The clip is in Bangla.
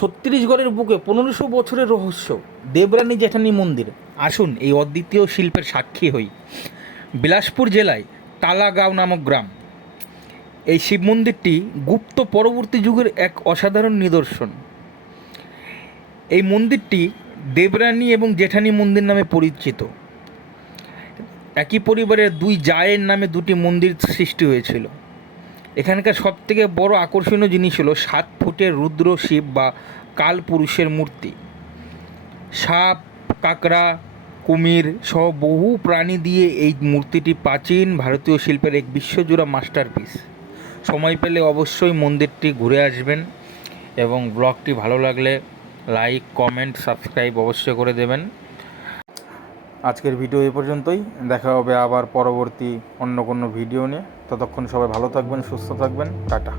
ছত্তিশগড়ের বুকে পনেরোশো বছরের রহস্য। দেবরানী জেঠানি মন্দির। আসুন এই অদ্বিতীয় শিল্পের সাক্ষী হই। বিলাসপুর জেলায় তালাগাঁও নামক গ্রাম। এই শিব মন্দিরটি গুপ্ত পরবর্তী যুগের এক অসাধারণ নিদর্শন। এই মন্দিরটি দেবরানী এবং জেঠানি মন্দির নামে পরিচিত। একই পরিবারের দুই জায়ের নামে দুটি মন্দির সৃষ্টি হয়েছিল। এখানকার সবথেকে বড় আকর্ষণীয় জিনিস হলো সাত ফুটের রুদ্র শিব বা কাল পুরুষের মূর্তি। সাপ, কাকড়া, কুমির সহ বহু প্রাণী দিয়ে এই মূর্তিটি প্রাচীন ভারতীয় শিল্পের এক বিশ্বজোড়া মাস্টারপিস। সময় পেলে অবশ্যই মন্দিরটি ঘুরে আসবেন এবং ব্লগটি ভালো লাগলে লাইক, কমেন্ট, সাবস্ক্রাইব অবশ্যই করে দেবেন। আজকের ভিডিও এ পর্যন্তই। দেখা হবে আবার পরবর্তী অন্য কোনো ভিডিও নিয়ে। ততক্ষণ সবাই ভালো থাকবেন, সুস্থ থাকবেন। টাটা।